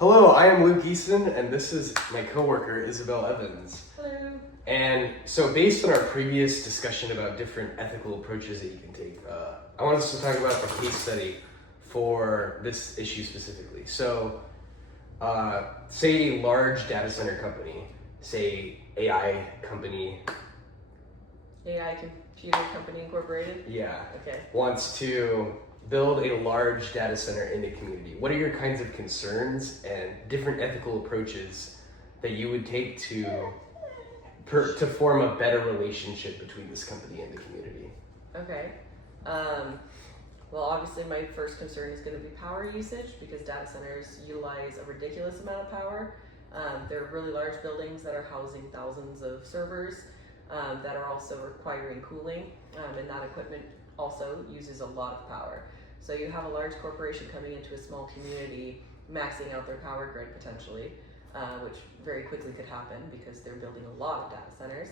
Hello, I am Luke Easton, and this is my coworker, Isabel Evans. Hello. And so based on our previous discussion about different ethical approaches that you can take, I want us to talk about the case study for this issue specifically. So say a large data center company, say AI company, AI Computer Company Incorporated? yeah, Okay. wants to build a large data center in the community. What are your kinds of concerns and different ethical approaches that you would take to form a better relationship between this company and the community? Okay. Well, obviously my first concern is going to be power usage because data centers utilize a ridiculous amount of power. They're really large buildings that are housing thousands of servers that are also requiring cooling, and that equipment also uses a lot of power. So you have a large corporation coming into a small community, maxing out their power grid potentially, which very quickly could happen because they're building a lot of data centers.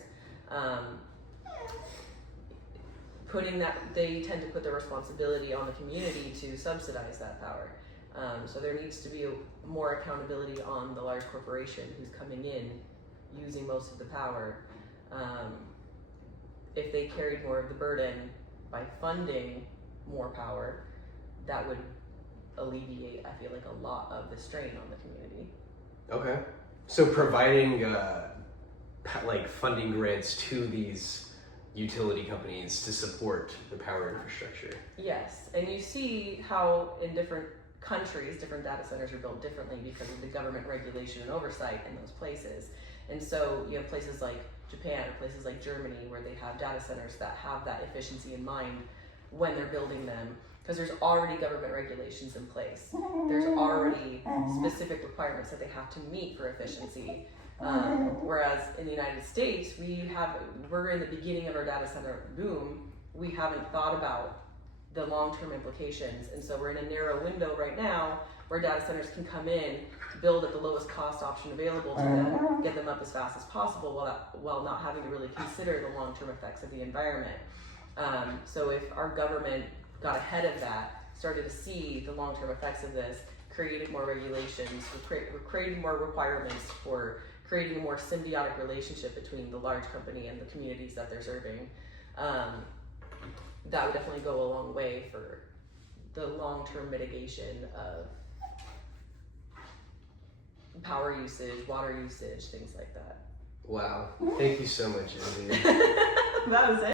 They tend to put the responsibility on the community to subsidize that power. So there needs to be more accountability on the large corporation who's coming in using most of the power. If they carried more of the burden by funding more power, that would alleviate, I feel like, a lot of the strain on the community. Okay. So providing like funding grants to these utility companies to support the power infrastructure. Yes, and you see how in different countries, different data centers are built differently because of the government regulation and oversight in those places. And so you have places like Japan or places like Germany where they have data centers that have that efficiency in mind when they're building them, because there's already government regulations in place. There's already specific requirements that they have to meet for efficiency. Whereas in the United States, we're in the beginning of our data center boom. We haven't thought about the long-term implications. And so we're in a narrow window right now where data centers can come in, build at the lowest cost option available to them, get them up as fast as possible while not having to really consider the long-term effects of the environment. So if our government got ahead of that, started to see the long-term effects of this, created more regulations, created more requirements for creating a more symbiotic relationship between the large company and the communities that they're serving, that would definitely go a long way for the long-term mitigation of power usage, water usage, things like that. Wow. Thank you so much, Izzy. That was it.